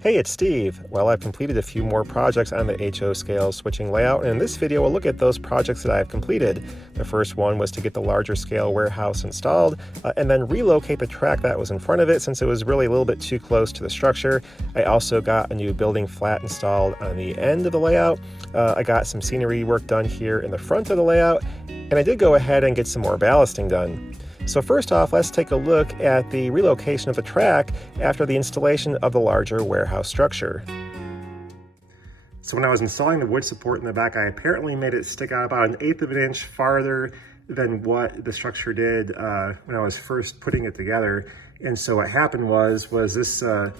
Hey, it's Steve. Well, I've completed a few more projects on the HO scale switching layout, and in this video we'll look at those projects that I've completed. The first one was to get the larger scale warehouse installed, and then relocate the track that was in front of it since it was really a little bit too close to the structure. I also got a new building flat installed on the end of the layout. I got some scenery work done here in the front of the layout, and I did go ahead and get some more ballasting done. So first off, let's take a look at the relocation of the track after the installation of the larger warehouse structure. So when I was installing the wood support in the back, I apparently made it stick out about 1/8 of an inch farther than what the structure did when I was first putting it together. And so what happened was this the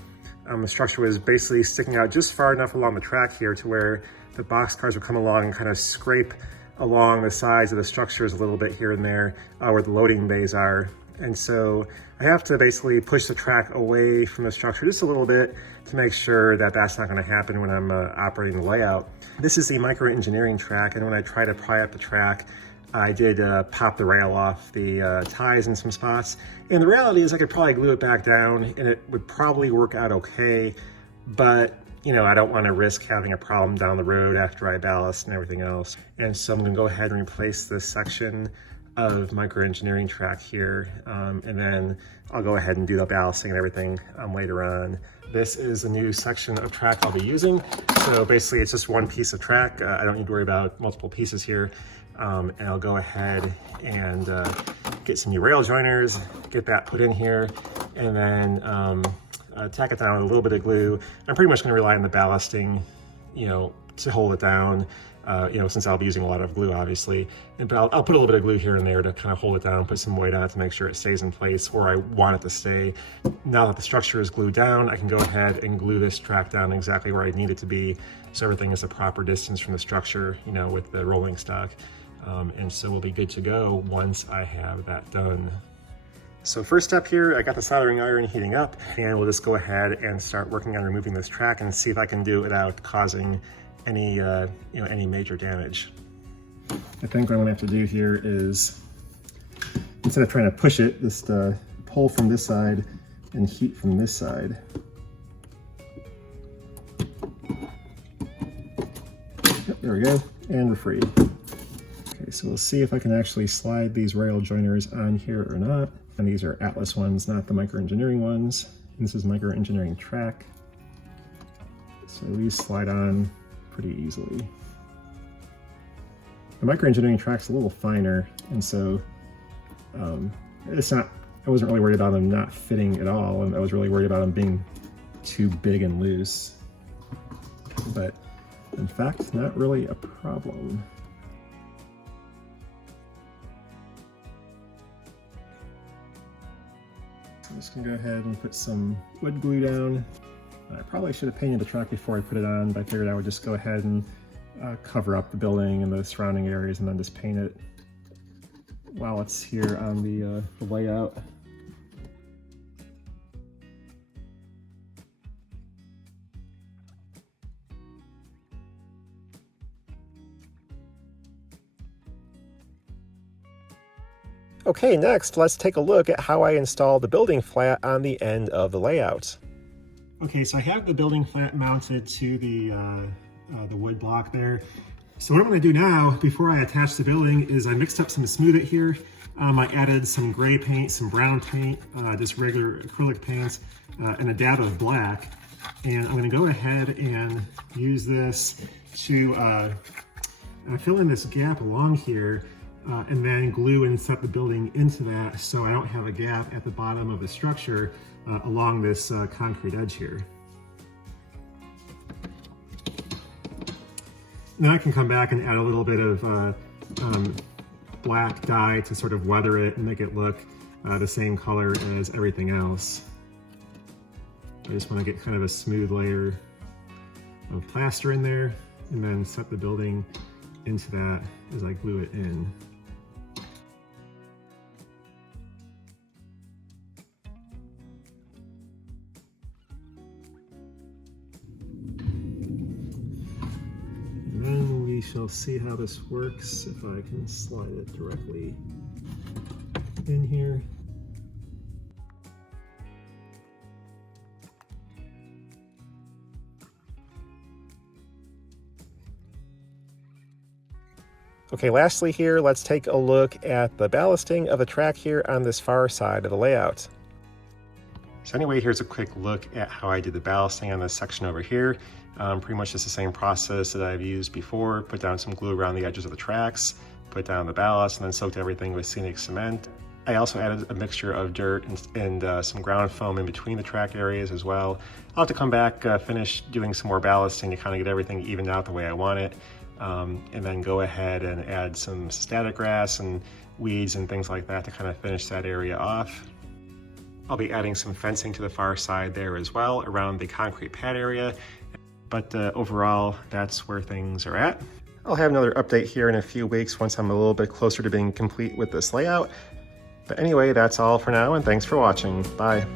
structure was basically sticking out just far enough along the track here to where the box cars would come along and kind of scrape along the sides of the structures a little bit here and there where the loading bays are. And so I have to basically push the track away from the structure just a little bit to make sure that that's not going to happen when I'm operating the layout. This is the micro-engineering track, and when I try to pry up the track, I did pop the rail off the ties in some spots. And the reality is I could probably glue it back down and it would probably work out okay, but you know, I don't want to risk having a problem down the road after I ballast and everything else. And so I'm going to go ahead and replace this section of micro-engineering track here. And then I'll go ahead and do the ballasting and everything later on. This is a new section of track I'll be using. So basically it's just one piece of track. I don't need to worry about multiple pieces here. And I'll go ahead and get some new rail joiners, get that put in here, and then tack it down with a little bit of glue. I'm pretty much going to rely on the ballasting, to hold it down, since I'll be using a lot of glue, obviously. But I'll put a little bit of glue here and there to kind of hold it down, put some weight on it to make sure it stays in place where I want it to stay. Now that the structure is glued down, I can go ahead and glue this track down exactly where I need it to be, so everything is a proper distance from the structure, with the rolling stock. And so we'll be good to go once I have that done. So first step here, I got the soldering iron heating up, and we'll just go ahead and start working on removing this track and see if I can do it without causing any, any major damage. I think what I'm gonna have to do here is, instead of trying to push it, just pull from this side and heat from this side. Yep, there we go, and we're free. Okay, so we'll see if I can actually slide these rail joiners on here or not. And these are Atlas ones, not the micro-engineering ones. And this is micro-engineering track. So these slide on pretty easily. The micro-engineering track's a little finer, and so I wasn't really worried about them not fitting at all, and I was really worried about them being too big and loose. But in fact, not really a problem. I'm just gonna go ahead and put some wood glue down. I probably should have painted the track before I put it on, but I figured I would just go ahead and cover up the building and the surrounding areas and then just paint it while it's here on the layout. Okay, next, let's take a look at how I install the building flat on the end of the layout. Okay, so I have the building flat mounted to the wood block there. So what I'm going to do now, before I attach the building, is I mixed up some Smooth It here. I added some gray paint, some brown paint, just regular acrylic paints, and a dab of black. And I'm going to go ahead and use this to fill in this gap along here. And then glue and set the building into that so I don't have a gap at the bottom of the structure along this concrete edge here. Then I can come back and add a little bit of black dye to sort of weather it and make it look the same color as everything else. I just want to get kind of a smooth layer of plaster in there and then set the building into that as I glue it in. We shall see how this works if I can slide it directly in here. Okay, lastly here, let's take a look at the ballasting of the track here on this far side of the layout. So anyway, here's a quick look at how I did the ballasting on this section over here. Pretty much just the same process that I've used before. Put down some glue around the edges of the tracks, put down the ballast, and then soaked everything with scenic cement. I also added a mixture of dirt and some ground foam in between the track areas as well. I'll have to come back, finish doing some more ballasting to kind of get everything evened out the way I want it. And then go ahead and add some static grass and weeds and things like that to kind of finish that area off. I'll be adding some fencing to the far side there as well around the concrete pad area. But overall, that's where things are at. I'll have another update here in a few weeks once I'm a little bit closer to being complete with this layout. But anyway, that's all for now, and thanks for watching. Bye.